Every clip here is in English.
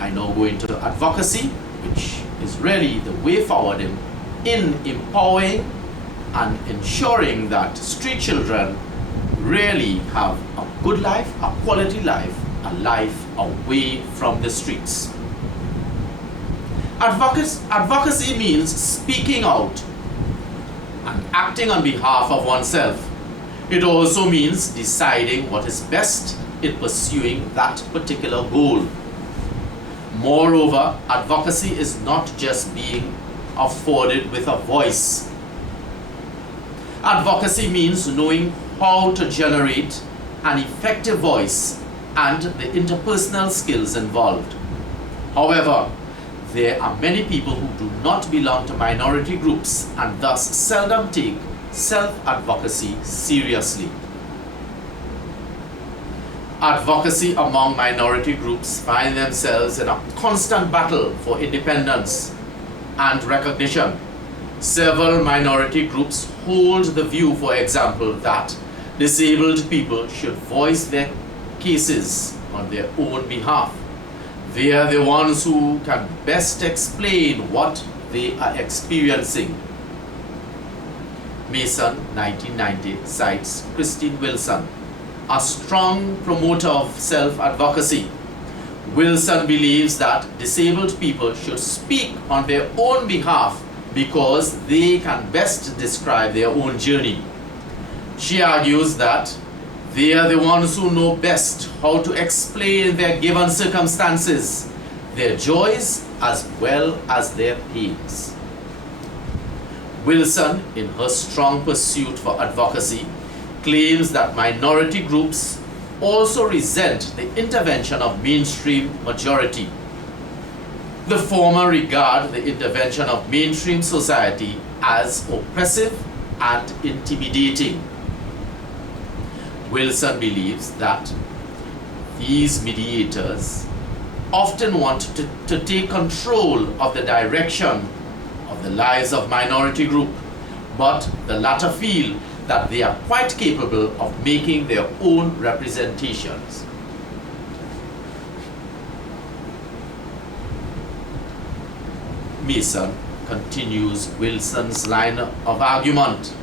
I now go into advocacy, which is really the way forward in empowering and ensuring that street children really have a good life, a quality life, a life away from the streets. Advocacy means speaking out and acting on behalf of oneself. It also means deciding what is best in pursuing that particular goal. Moreover, advocacy is not just being afforded with a voice. Advocacy means knowing how to generate an effective voice and the interpersonal skills involved. However, there are many people who do not belong to minority groups and thus seldom take self-advocacy seriously. Advocacy among minority groups find themselves in a constant battle for independence and recognition. Several minority groups hold the view, for example, that disabled people should voice their cases on their own behalf. They are the ones who can best explain what they are experiencing. Mason, 1990, cites Christine Wilson, a strong promoter of self-advocacy. Wilson believes that disabled people should speak on their own behalf because they can best describe their own journey. She argues that they are the ones who know best how to explain their given circumstances, their joys as well as their pains. Wilson, in her strong pursuit for advocacy, claims that minority groups also resent the intervention of mainstream majority. The former regard the intervention of mainstream society as oppressive and intimidating. Wilson believes that these mediators often want to take control of the direction of the lives of minority group, but the latter feel that they are quite capable of making their own representations. Mason continues Wilson's line of argument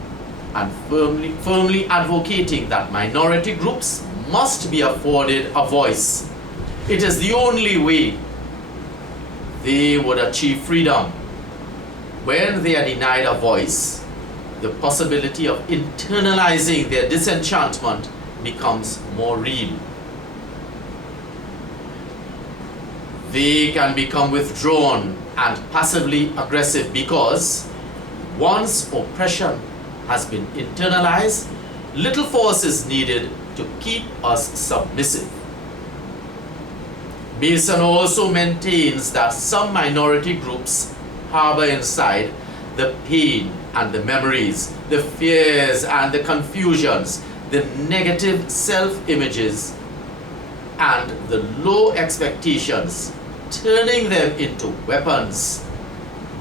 and firmly advocating that minority groups must be afforded a voice. It is the only way they would achieve freedom. When they are denied a voice, the possibility of internalizing their disenchantment becomes more real. They can become withdrawn and passively aggressive because once oppression has been internalized, little force is needed to keep us submissive. Mason also maintains that some minority groups harbor inside the pain and the memories, the fears and the confusions, the negative self-images and the low expectations, turning them into weapons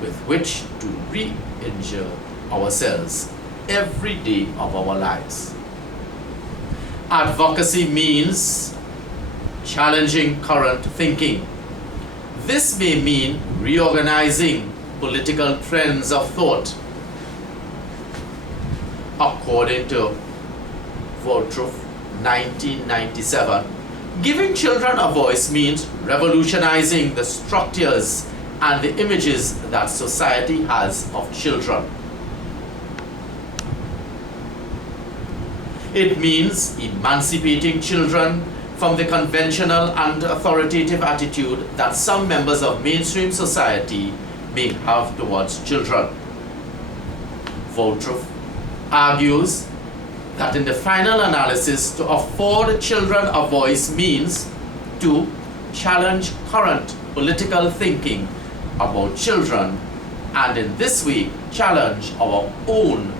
with which to re-injure ourselves every day of our lives. Advocacy means challenging current thinking. This may mean reorganizing political trends of thought. According to Woodruff, 1997, giving children a voice means revolutionizing the structures and the images that society has of children. It means emancipating children from the conventional and authoritative attitude that some members of mainstream society may have towards children. Woodruff argues that in the final analysis, to afford children a voice means to challenge current political thinking about children and in this way challenge our own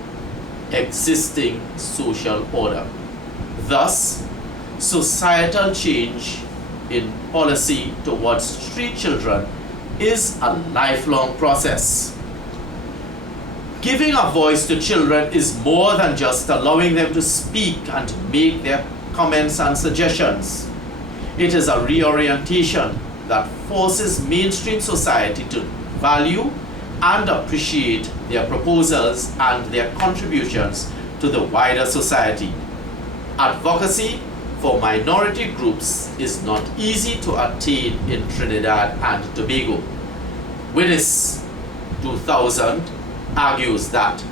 existing social order. Thus, societal change in policy towards street children is a lifelong process. Giving a voice to children is more than just allowing them to speak and make their comments and suggestions. It is a reorientation that forces mainstream society to value and appreciate their proposals and their contributions to the wider society. Advocacy for minority groups is not easy to attain in Trinidad and Tobago. Witness 2000 argues that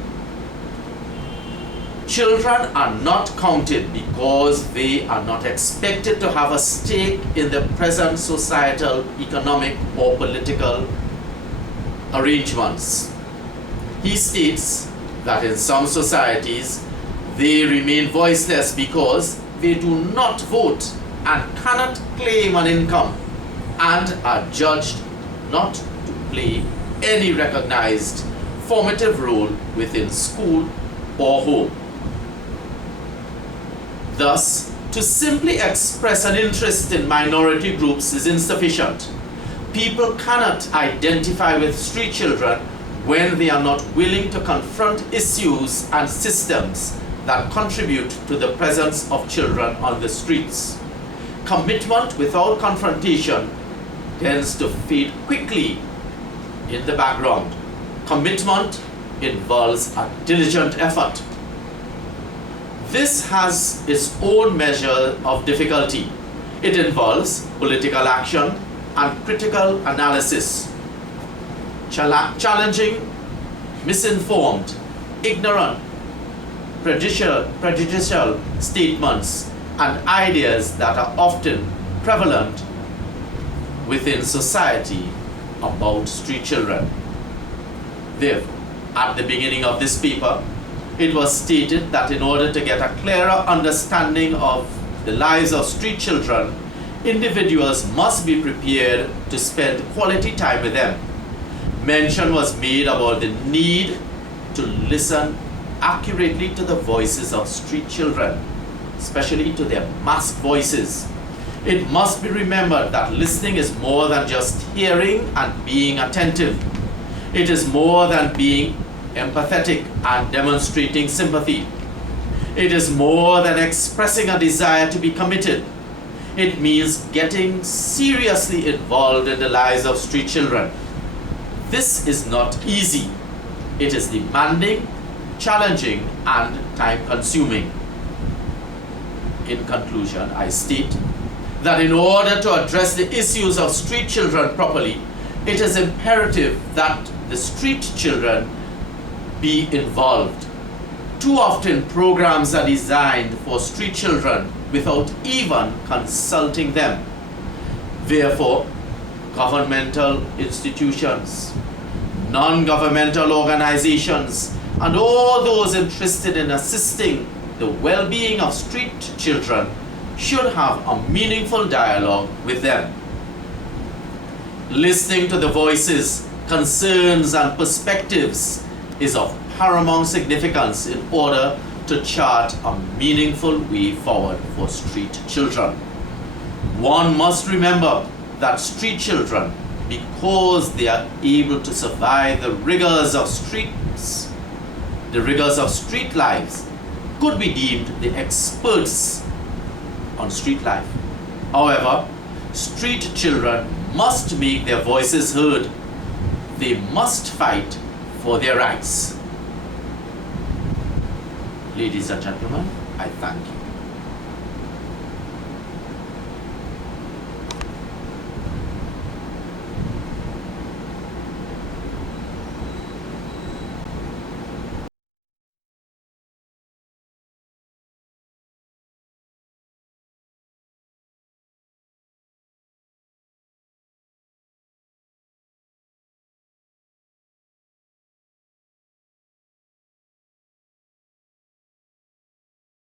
children are not counted because they are not expected to have a stake in the present societal, economic, or political arrangements. He states that in some societies they remain voiceless because they do not vote and cannot claim an income and are judged not to play any recognized formative role within school or home. Thus, to simply express an interest in minority groups is insufficient. People cannot identify with street children when they are not willing to confront issues and systems that contribute to the presence of children on the streets. Commitment without confrontation tends to fade quickly in the background. Commitment involves a diligent effort. This has its own measure of difficulty. It involves political action and critical analysis, challenging misinformed, ignorant, prejudicial statements and ideas that are often prevalent within society about street children. Therefore, at the beginning of this paper, it was stated that in order to get a clearer understanding of the lives of street children, individuals must be prepared to spend quality time with them. Mention was made about the need to listen accurately to the voices of street children, especially to their masked voices. It must be remembered that listening is more than just hearing and being attentive. It is more than being empathetic and demonstrating sympathy. It is more than expressing a desire to be committed. It means getting seriously involved in the lives of street children. This is not easy. It is demanding, challenging, and time-consuming. In conclusion, I state that in order to address the issues of street children properly, it is imperative that the street children be involved. Too often, programs are designed for street children without even consulting them. Therefore, governmental institutions, non-governmental organizations, and all those interested in assisting the well-being of street children should have a meaningful dialogue with them. Listening to the voices, concerns, and perspectives is of paramount significance in order to chart a meaningful way forward for street children. One must remember that street children, because they are able to survive the rigors of street lives, could be deemed the experts on street life. However, street children must make their voices heard. They must fight for their rights. Ladies and gentlemen, I thank you.